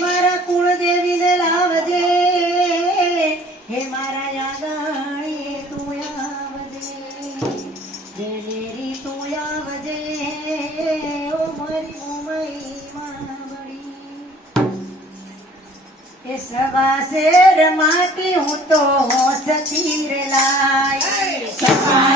મારા કુળદેવીને લાવજે, હે મારા યાગાણીએ તું આવજે, હે મેરી તું આવજે, ઓ મારી ઉમઈ માવડી. એ સવા શેર માટી હું તો હોંશથી રે લાય. સવા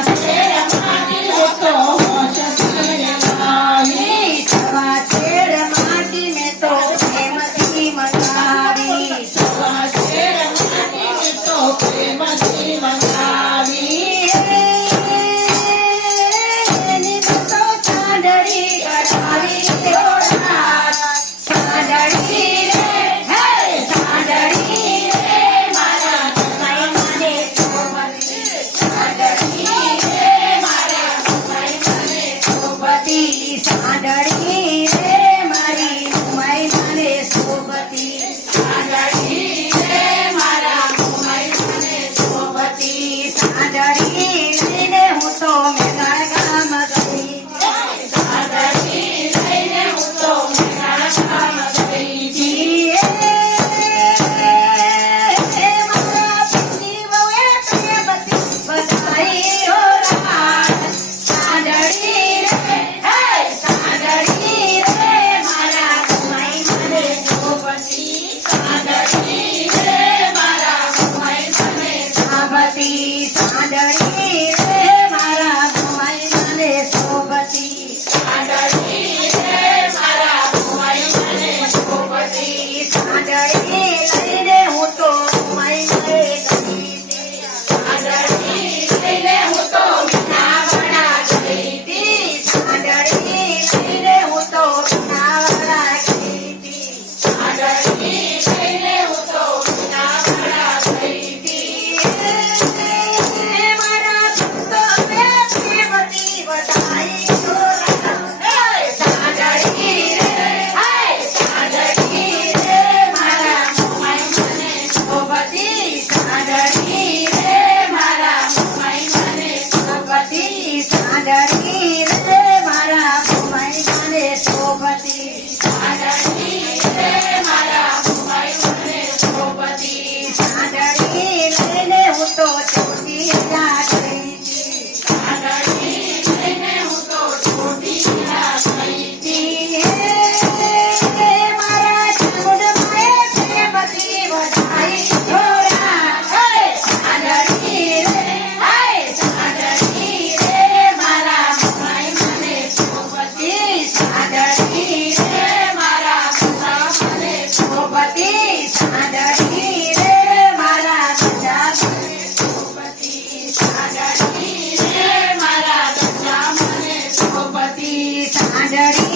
Daddy.